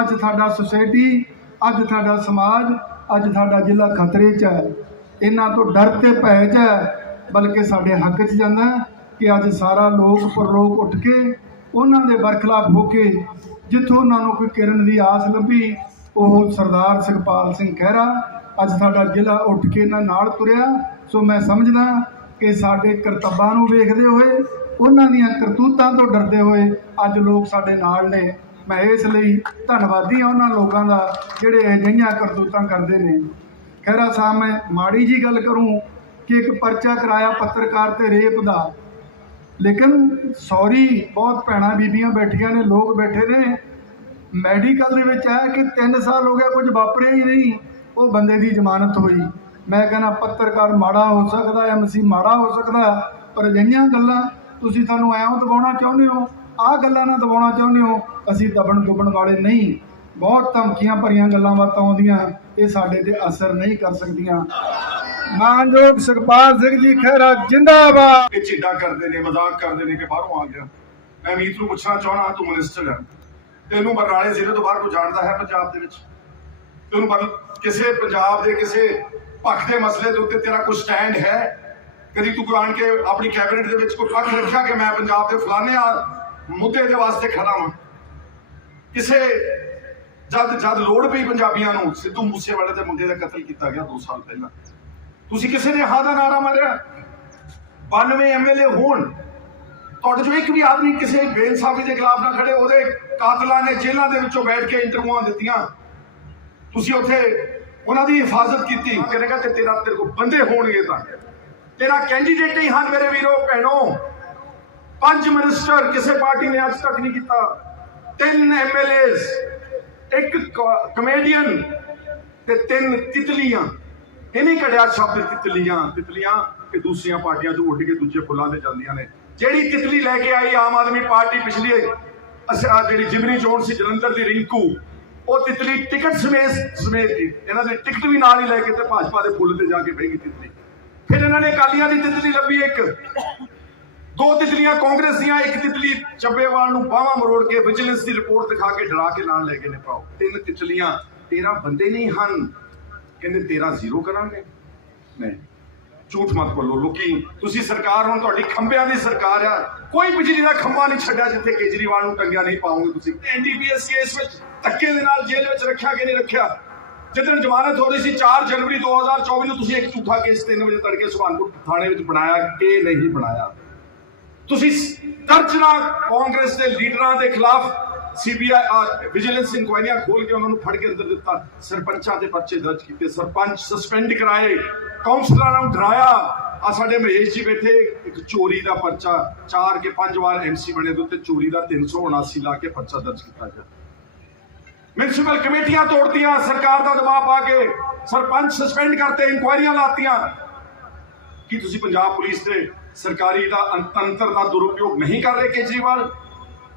ਅੱਜ ਸਾਡਾ ਸੁਸਾਇਟੀ ਅੱਜ ਸਾਡਾ ਸਮਾਜ, ਅੱਜ ਸਾਡਾ ਜ਼ਿਲ੍ਹਾ ਖਤਰੇ 'ਚ ਹੈ। ਇਹਨਾਂ ਤੋਂ ਡਰ ਤੇ ਭੈ 'ਚ ਹੈ, ਬਲਕਿ ਸਾਡੇ ਹੱਕ 'ਚ ਜਾਂਦਾ ਕਿ ਅੱਜ ਸਾਰਾ ਲੋਕ ਪਰਲੋਕ ਉੱਠ ਕੇ ਉਹਨਾਂ ਦੇ ਬਰਖਲਾਫ ਹੋ ਕੇ ਜਿੱਥੋਂ ਉਹਨਾਂ ਨੂੰ ਕੋਈ ਕਿਰਨ ਦੀ ਆਸ ਲੱਭੀ, ਉਹ ਸਰਦਾਰ ਸੁਖਪਾਲ ਸਿੰਘ ਖਹਿਰਾ ਅੱਜ ਸਾਡਾ ਜ਼ਿਲ੍ਹਾ ਉੱਠ ਕੇ ਇਹਨਾਂ ਨਾਲ ਤੁਰਿਆ। ਸੋ ਮੈਂ ਸਮਝਦਾ ਕਿ ਸਾਡੇ ਕਰਤੱਬਾਂ ਨੂੰ ਵੇਖਦੇ ਹੋਏ, ਉਹਨਾਂ ਦੀਆਂ ਕਰਤੂਤਾਂ ਤੋਂ ਡਰਦੇ ਹੋਏ ਅੱਜ ਲੋਕ ਸਾਡੇ ਨਾਲ ਨੇ। ਮੈਂ ਇਸ ਲਈ ਧੰਨਵਾਦੀ ਹਾਂ ਉਹਨਾਂ ਲੋਕਾਂ ਦਾ ਜਿਹੜੇ ਅਜਿਹੀਆਂ ਕਰਤੂਤਾਂ ਕਰਦੇ ਨੇ। ਖਹਿਰਾ ਸਾਹਿਬ, ਮੈਂ ਮਾੜੀ ਜੀ ਗੱਲ ਕਰੂੰ ਕਿ ਇੱਕ ਪਰਚਾ ਕਰਾਇਆ ਪੱਤਰਕਾਰ ਤੇ ਰੇਪ ਦਾ। ਲੇਕਿਨ ਸੌਰੀ, ਬਹੁਤ ਭੈਣਾਂ ਬੀਬੀਆਂ ਬੈਠੀਆਂ ਨੇ, ਲੋਕ ਬੈਠੇ ਨੇ। ਮੈਡੀਕਲ ਦੇ ਵਿੱਚ ਆਇਆ ਕਿ 3 ਸਾਲ ਹੋ ਗਿਆ ਕੁਝ ਵਾਪਰਿਆ ਹੀ ਨਹੀਂ। ਉਹ ਬੰਦੇ ਦੀ ਜ਼ਮਾਨਤ ਹੋਈ। ਮੈਂ ਕਹਿੰਦਾ, ਪੱਤਰਕਾਰ ਮਾੜਾ ਹੋ ਸਕਦਾ ਐਮਸੀ ਮਾੜਾ ਹੋ ਸਕਦਾ ਪਰ ਅਜਿਹੀਆਂ ਗੱਲਾਂ ਤੁਸੀਂ ਸਾਨੂੰ ਐਂ ਦਬਾਉਣਾ ਚਾਹੁੰਦੇ ਹੋ ਆਹ ਗੱਲਾਂ ਨਾਲ ਦਬਾਉਣਾ ਚਾਹੁੰਦੇ ਹੋ? ਅਸੀਂ ਦਬਣ ਦੁਬਣ ਵਾਲੇ ਨਹੀਂ। ਬਹੁਤ ਧਮਕੀਆਂ ਭਰੀਆਂ ਗੱਲਾਂ ਬਾਤਾਂ ਆਉਂਦੀਆਂ। ਇਹ ਸਾਡੇ ਤੇ ਅਸਰ ਨਹੀਂ ਕਰ ਸਕਦੀਆਂ। ਮਾਨਯੋਗ ਸੁਖਪਾਲ ਸਿੰਘ ਜੀ, ਖਹਿਰਾ ਜਿੰਦਾਬਾਦ। ਇਹ ਝੀਡਾ ਕਰਦੇ ਨੇ, ਮਜ਼ਾਕ ਕਰਦੇ ਨੇ ਕਿ ਬਾਹਰੋਂ ਆ ਗਿਆ। ਮੈਂ ਅਮੀਤ ਨੂੰ ਪੁੱਛਣਾ ਚਾਹਣਾ ਤੂੰ ਮਿਨਿਸਟਰ ਹੈ ਤੈਨੂੰ ਬਰਨਾਲੇ ਜ਼ਿਲ੍ਹੇ ਤੋਂ ਬਾਹਰ ਕੋਈ ਜਾਣਦਾ ਹੈ ਪੰਜਾਬ ਦੇ ਵਿੱਚ? ਤੈਨੂੰ ਪਰ ਕਿਸੇ ਪੰਜਾਬ ਦੇ, ਕਿਸੇ ਪੱਖ ਦੇ ਮਸਲੇ ਦੇ ਉੱਤੇ ਤੇਰਾ ਕੋਈ ਸਟੈਂਡ ਹੈ? ਕਦੀ ਤੂੰ ਕੋਈ ਕੇ ਆਪਣੀ ਕੈਬਨਿਟ ਦੇ ਵਿੱਚ ਕੋਈ ਪੱਖ ਰੱਖਿਆ ਕਿ ਮੈਂ ਪੰਜਾਬ ਦੇ ਫਲਾਣੇ ਆ ਮੁੱਦੇ ਦੇ ਵਾਸਤੇ ਖੜਾ ਹਾਂ। ਕਿਸੇ ਜਦ ਜਦ ਲੋੜ ਪਈ ਪੰਜਾਬੀਆਂ ਨੂੰ, ਸਿੱਧੂ ਮੂਸੇਵਾਲੇ ਦੇ ਮੁੰਡੇ ਦਾ ਕਤਲ ਕੀਤਾ ਗਿਆ 2 ਸਾਲ ਪਹਿਲਾਂ। ਤੁਸੀਂ ਕਿਸੇ ਨੇ ਹਾਂ ਦਾ ਨਾਰਾ ਮਾਰਿਆ? 92 ਐਮਐਲਏ ਹੋਣ, ਤੁਹਾਡੇ ਚੋਂ ਇੱਕ ਵੀ ਆਦਮੀ ਕਿਸੇ ਬੇਇਨਸਾਫੀ ਦੇ ਖਿਲਾਫ ਨਾ ਖੜੇ, ਉਹਦੇ ਕਾਤਲਾਂ ਨੇ ਜੇਲ੍ਹਾਂ ਦੇ ਵਿੱਚੋਂ ਬੈਠ ਕੇ ਇੰਟਰਵਿਊਆਂ ਦਿੱਤੀਆਂ। ਤੁਸੀਂ ਉੱਥੇ ਉਹਨਾਂ ਦੀ ਹਿਫਾਜ਼ਤ ਕੀਤੀ, ਕਹਿੰਦਾ ਕਿ ਤੇਰਾ ਤੇਰੇ ਕੋਲ ਬੰਦੇ ਹੋਣਗੇ ਤਾਂ। ਤੇਰਾ ਕੈਂਡੀਡੇਟ ਨਹੀਂ ਹਨ ਮੇਰੇ ਵੀਰੋ, ਭੈਣੋ। ਪੰਜ ਮਿਨਿਸਟਰ ਕਿਸੇ ਪਾਰਟੀ ਨੇ ਅੱਜ ਤੱਕ ਨਹੀਂ ਕੀਤਾ। ਤਿੰਨ ਐਮਐਲਏਸ ਇੱਕ ਕਮੇਡੀਅਨ ਤੇ ਤਿੰਨ ਤਿਤਲੀਆਂ। ਇਹ ਨਹੀਂ ਸ਼ਬਦ ਤਿਤਲੀਆਂ। ਤਿਤਲੀਆਂ ਕਿ ਦੂਸਰੀਆਂ ਪਾਰਟੀਆਂ ਤੋਂ ਉੱਡ ਕੇ ਦੂਜੇ ਫੁੱਲਾਂ ਤੇ ਜਾਂਦੀਆਂ ਨੇ। ਜਿਹੜੀ ਤਿਤਲੀ ਲੈ ਕੇ ਆਈ ਆਮ ਆਦਮੀ ਪਾਰਟੀ ਪਿਛਲੀ, ਅਸ- ਜਿਹੜੀ ਜਿਮਨੀ ਚੋਣ ਸੀ ਜਲੰਧਰ ਦੀ ਰਿੰਕੂ, ਉਹ ਤਿਤਲੀ ਟਿਕਟ ਸਮੇਤ ਸਮੇਤ ਇਹਨਾਂ ਦੇ ਟਿਕਟ ਵੀ ਨਾਲ ਹੀ ਲੈ ਕੇ ਤੇ ਭਾਜਪਾ ਦੇ ਫੁੱਲ ਤੇ ਜਾ ਕੇ ਬਹਿ ਗਈ ਤਿਤਲੀ। ਫਿਰ ਇਹਨਾਂ ਨੇ ਅਕਾਲੀਆਂ ਦੀ ਤਿਤਲੀ ਲੱਭੀ ਇੱਕ। ਦੋ ਤਿਤਲੀਆਂ ਕਾਂਗਰਸ ਦੀਆਂ, ਇੱਕ ਤਿਤਲੀ ਚੱਬੇਵਾਲ ਨੂੰ ਬਾਹਾਂ ਮਰੋੜ ਕੇ ਵਿਜੀਲੈਂਸ ਦੀ ਰਿਪੋਰਟ ਦਿਖਾ ਕੇ ਡਰਾ ਕੇ ਨਾਲ ਲੈ ਗਏ ਨੇ ਪਾਓ ਤਿੰਨ ਤਿਤਲੀਆਂ, ਤੇਰਾ ਬੰਦੇ ਨਹੀਂ ਹਨ। ਕਹਿੰਦੇ ਤੇਰਾ ਜ਼ੀਰੋ ਕਰਾਂਗੇ। ਨਹੀਂ, ਝੂਠ ਮਤ ਬੋਲੋ ਲੋਕੀ। ਤੁਸੀਂ ਸਰਕਾਰ ਹੁਣ ਤੁਹਾਡੀ ਖੰਭਿਆਂ ਦੀ ਸਰਕਾਰ ਆ। ਕੋਈ ਬਿਜਲੀ ਦਾ ਖੰਭਾ ਨਹੀਂ ਛੱਡਿਆ ਜਿੱਥੇ ਕੇਜਰੀਵਾਲ ਨੂੰ ਟੰਗਿਆ ਨਹੀਂ ਪਾਉਂਗੇ ਤੁਸੀਂ। ਐਨਡੀਪੀਐਸ ਕੇਸ ਵਿੱਚ ਧੱਕੇ ਦੇ ਨਾਲ ਜੇਲ੍ਹ ਵਿੱਚ ਰੱਖਿਆ ਕਿ ਨਹੀਂ ਰੱਖਿਆ? ਜਿੱਦਣ ਜ਼ਮਾਨਤ ਹੋ ਰਹੀ ਸੀ 4 ਜਨਵਰੀ 2024 ਨੂੰ ਤੁਸੀਂ ਇੱਕ ਝੂਠਾ ਕੇਸ 3 ਵਜੇ ਤੜਕੇ ਸੁਭਾਨਪੁਰ ਥਾਣੇ ਵਿੱਚ ਬਣਾਇਆ ਕਿ ਨਹੀਂ ਬਣਾਇਆ? ਤੁਸੀਂ ਦਰਜਨਾ ਕਾਂਗਰਸ ਦੇ ਲੀਡਰਾਂ ਦੇ ਖਿਲਾਫ ਸੀਬੀਆਈ ਵਿਜੀਲੈਂਸ ਇਨਕੁਆਇਰੀਆਂ ਖੋਲ ਕੇ ਉਹਨਾਂ ਨੂੰ ਫੜ ਕੇ ਅੰਦਰ ਦਿੱਤਾ। ਸਰਪੰਚਾਂ ਦੇ ਪਰਚੇ ਦਰਜ ਕੀਤੇ। ਸਰਪੰਚ ਸਸਪੈਂਡ ਕਰਾਏ। ਕਾਉਂਸਲਰਾਂ ਨੂੰ ਡਰਾਇਆ। ਆ ਸਾਡੇ ਮਹੇਸ਼ ਜੀ ਬੈਠੇ। ਇੱਕ ਚੋਰੀ ਦਾ ਪਰਚਾ। ਚਾਰ ਕੇ ਪੰਜ ਵਾਰ ਐਮਸੀ ਬਣੇ ਦੇ ਉੱਤੇ ਚੋਰੀ ਦਾ 379 ਲਾ ਕੇ ਪਰਚਾ ਦਰਜ ਕੀਤਾ ਗਿਆ। ਮਿਊਨਿਸਪਲ ਕਮੇਟੀਆਂ ਤੋੜਤੀਆਂ। ਸਰਕਾਰ ਦਾ ਦਬਾਅ ਪਾ ਕੇ ਸਰਪੰਚ ਸਸਪੈਂਡ ਕਰਤੇ। ਇਨਕੁਆਇਰੀਆਂ ਲਾਤੀਆਂ। ਕੀ ਤੁਸੀਂ ਪੰਜਾਬ ਪੁਲਿਸ ਦੇ ਸਰਕਾਰੀ ਦਾ ਅੰਤੰਤਰ ਦਾ ਦੁਰਉਪਯੋਗ ਨਹੀਂ ਕਰ ਰਹੇ ਕੇਜਰੀਵਾਲ,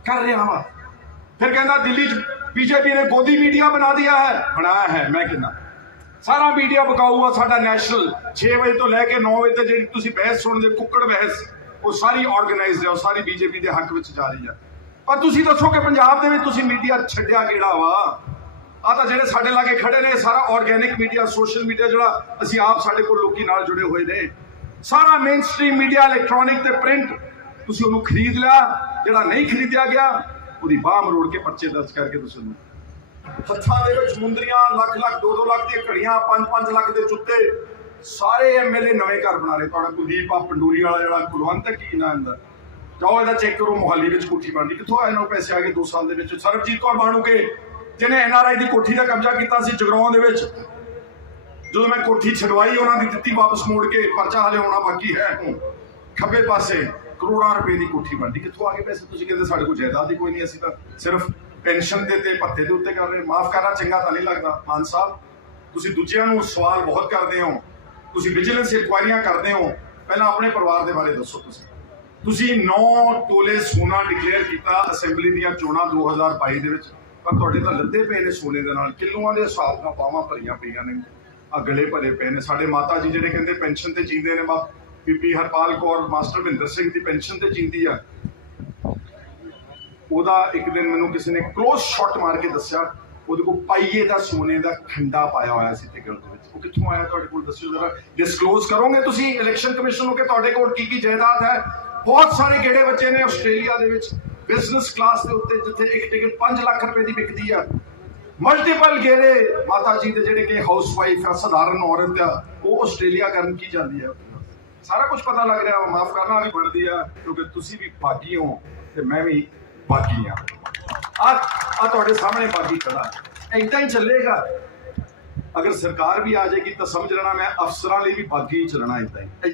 ਕਰ ਰਿਹਾ ਵਾ। ਫਿਰ ਕਹਿੰਦਾ ਦਿੱਲੀ 'ਚ ਬੀਜੇਪੀ ਨੇ ਗੋਦੀ ਮੀਡੀਆ ਬਣਾ ਦਿਆ ਹੈ। ਬਣਾਇਆ ਹੈ, ਮੈਂ ਕਹਿੰਦਾ। ਸਾਰਾ ਮੀਡੀਆ ਬਕਾਊ ਆ ਸਾਡਾ ਨੈਸ਼ਨਲ। 6 ਵਜੇ ਤੋਂ ਲੈ ਕੇ 9 ਵਜੇ ਤੱਕ ਜਿਹੜੀ ਤੁਸੀਂ ਬਹਿਸ ਸੁਣਦੇ, ਕੁੱਕੜ ਬਹਿਸ, ਉਹ ਸਾਰੀ ਆਰਗੇਨਾਈਜ਼ਡ ਹੈ ਉਹ ਸਾਰੀ ਬੀਜੇਪੀ ਦੇ ਹੱਕ ਵਿੱਚ ਜਾ ਰਹੀ ਹੈ ਪਰ ਤੁਸੀਂ ਦੱਸੋ ਕਿ ਪੰਜਾਬ ਦੇ ਵਿੱਚ ਤੁਸੀਂ ਮੀਡੀਆ ਛੱਡਿਆ ਕਿਹੜਾ ਵਾ? ਆ ਤਾਂ ਜਿਹੜੇ ਸਾਡੇ ਲਾਗੇ ਖੜੇ ਨੇ, ਸਾਰਾ ਆਰਗੇਨਿਕ ਮੀਡੀਆ ਸੋਸ਼ਲ ਮੀਡੀਆ ਜਿਹੜਾ ਅਸੀਂ ਆਪ ਸਾਡੇ ਕੋਲ ਲੋਕੀ ਨਾਲ ਜੁੜੇ ਹੋਏ ਨੇ। ਸਾਰਾ ਮੇਨ ਮੀਡੀਆ ਇਲੈਕਟ੍ਰੋਨਿਕ ਤੇ ਪ੍ਰਿੰਟ ਤੁਸੀਂ ਉਹਨੂੰ ਖਰੀਦ ਲਿਆ, ਜਿਹੜਾ ਨਹੀਂ ਖਰੀਦਿਆ ਗਿਆ, ਉਹਦੀ ਬਾਹ ਮਰੋੜ ਕੇ ਪਰਚੇ ਦਰਜ ਕਰਕੇ ਤੁਸੀਂ ਉਹਨੂੰ ਹੱਥਾਂ ਦੇ ਵਿੱਚ ਮੁੰਦਰੀਆਂ, ਲੱਖ ਲੱਖ 2-2 ਲੱਖ ਦੀਆਂ ਘੜੀਆਂ 5-5 ਲੱਖ ਦੇ ਜੁੱਤੇ, ਸਾਰੇ ਐਮਐਲਏ ਨਵੇਂ ਘਰ ਬਣਾ ਰਹੇ ਤੁਹਾਡਾ ਕੁਲਦੀਪ ਆ ਪੰਡੂਰੀ ਵਾਲਾ ਜਿਹੜਾ, ਕੁਲਵੰਤ ਹੈ ਕੀ ਨਾਮ ਇਹਦਾ? ਜਾਓ ਇਹਦਾ ਚੈੱਕ ਕਰੋ, ਮੁਹਾਲੀ ਵਿੱਚ ਕੋਠੀ ਬਣਦੀ ਕਿੱਥੋਂ ਆਏ ਨਾ ਪੈਸੇ ਆ ਗਏ 2 ਸਾਲ ਦੇ ਵਿੱਚ? ਸਰਬਜੀਤ ਕੌਰ ਬਾਣੂਕੇ ਜਿਹਨੇ ਐਨਆਰਆਈ ਦੀ ਕੋਠੀ ਦਾ ਕਬਜ਼ਾ ਕੀਤਾ ਸੀ ਜਗਰਾਉਂ ਦੇ ਵਿੱਚ। ਜਦੋਂ ਮੈਂ ਕੋਠੀ ਛਡਵਾਈ, ਉਹਨਾਂ ਦੀ ਦਿੱਤੀ ਵਾਪਸ ਮੋੜ ਕੇ ਪਰਚਾ ਹਲੇ ਹੋਣਾ ਬਾਕੀ ਹੈ। ਖੱਬੇ ਪਾਸੇ ਕਰੋੜਾਂ ਰੁਪਏ ਦੀ ਕੋਠੀ ਬਣਦੀ। ਕਿੱਥੋਂ ਆ ਗਏ ਪੈਸੇ? ਤੁਸੀਂ ਕਹਿੰਦੇ ਸਾਡੇ ਕੋਲ ਜਾਇਦਾਦ ਹੀ ਕੋਈ ਨਹੀਂ, ਅਸੀਂ ਤਾਂ ਸਿਰਫ ਪੈਨਸ਼ਨ ਦੇ ਤੇ ਭੱਤੇ ਦੇ ਉੱਤੇ ਕਰ ਰਹੇ ਮਾਫ ਕਰਨਾ, ਚੰਗਾ ਤਾਂ ਨਹੀਂ ਲੱਗਦਾ। ਮਾਨ ਸਾਹਿਬ, ਤੁਸੀਂ ਦੂਜਿਆਂ ਨੂੰ ਸਵਾਲ ਬਹੁਤ ਕਰਦੇ ਹੋ। ਤੁਸੀਂ ਵਿਜੀਲੈਂਸ ਇਨਕੁਆਇਰੀਆਂ ਕਰਦੇ ਹੋ। ਪਹਿਲਾਂ ਆਪਣੇ ਪਰਿਵਾਰ ਦੇ ਬਾਰੇ ਦੱਸੋ ਤੁਸੀਂ। ਤੁਸੀਂ 9 ਤੋਲੇ ਸੋਨਾ ਡਿਕਲੇਅਰ ਕੀਤਾ ਅਸੈਂਬਲੀ ਦੀਆਂ ਚੋਣਾਂ 2022 ਦੇ ਵਿੱਚ। ਪਰ ਤੁਹਾਡੇ ਤਾਂ ਲੱਦੇ ਪਏ ਨੇ ਸੋਨੇ ਦੇ ਨਾਲ। ਕਿਲੋਆਂ ਦੇ ਹਿਸਾਬ ਨਾਲ ਬਾਹਾਂ ਭਰੀਆਂ ਪਈਆਂ ਨੇ। ਆ ਭਰੇ ਪਏ ਨੇ। ਸਾਡੇ ਮਾਤਾ ਜੀ ਜਿਹੜੇ ਕਹਿੰਦੇ ਪੈਨਸ਼ਨ ਤੇ ਜੀਂਦੇ ਨੇ ਬਾਪ ਬੀਬੀ ਹਰਪਾਲ ਕੌਰ, ਮਾਸਟਰ ਮਹਿੰਦਰ ਸਿੰਘ ਦੀ ਪੈਨਸ਼ਨ ਤੇ ਜੀਂਦੀ ਆ। ਉਹਦਾ ਇੱਕ ਦਿਨ ਮੈਨੂੰ ਕਿਸੇ ਨੇ ਕਲੋਜ਼ ਸ਼ਾਟ ਮਾਰ ਕੇ ਦੱਸਿਆ, ਉਹਦੇ ਕੋਲ ਪਾਈਏ ਦਾ, ਸੋਨੇ ਦਾ ਖੰਡਾ ਪਾਇਆ ਹੋਇਆ ਸੀ ਟਿਕਟ ਦੇ ਵਿੱਚ। ਉਹ ਕਿੱਥੋਂ ਆਇਆ ਤੁਹਾਡੇ ਕੋਲ? ਦੱਸਿਓ ਜ਼ਰਾ। ਡਿਸਕਲੋਜ਼ ਕਰੋਗੇ ਤੁਸੀਂ ਇਲੈਕਸ਼ਨ ਕਮਿਸ਼ਨ ਨੂੰ ਕਿ ਤੁਹਾਡੇ ਕੋਲ ਕੀ ਕੀ ਜਾਇਦਾਦ ਹੈ? ਬਹੁਤ ਸਾਰੇ ਕਿਹੜੇ ਬੱਚੇ ਨੇ ਆਸਟ੍ਰੇਲੀਆ ਦੇ ਵਿੱਚ। ਬਿਜ਼ਨਸ ਕਲਾਸ ਦੇ ਉੱਤੇ ਜਿੱਥੇ ਇੱਕ ਟਿਕਟ 5 ਲੱਖ ਰੁਪਏ ਦੀ ਵਿਕਦੀ ਆ। ਮਲਟੀਪਲ ਗੇੜੇ ਮਾਤਾ ਜੀ ਦੇ ਜਿਹੜੇ ਕਿ ਹਾਊਸ ਵਾਈਫ ਆ, ਸਧਾਰਨ ਔਰਤ ਆ, ਉਹ ਆਸਟ੍ਰੇਲੀਆ ਕਰਨ ਕੀ ਜਾਂਦੀ ਆ? ਸਾਰਾ ਕੁਝ ਪਤਾ ਲੱਗ ਰਿਹਾ, ਮਾਫ ਕਰਨਾ ਵੀ ਬਣਦੀ ਆ, ਕਿਉਂਕਿ ਤੁਸੀਂ ਵੀ ਬਾਗੀ ਹੋ ਤੇ ਮੈਂ ਵੀ ਬਾਗੀ ਆ। ਆ ਆ ਤੁਹਾਡੇ ਸਾਹਮਣੇ ਬਾਗੀ ਖੜਾ। ਏਦਾਂ ਹੀ ਚੱਲੇਗਾ। ਅਗਰ ਸਰਕਾਰ ਵੀ ਆ ਜਾਏਗੀ ਤਾਂ ਸਮਝ ਲੈਣਾ ਮੈਂ ਅਫਸਰਾਂ ਲਈ ਵੀ ਬਾਗੀ ਚੱਲਣਾ ਏਦਾਂ ਹੀ।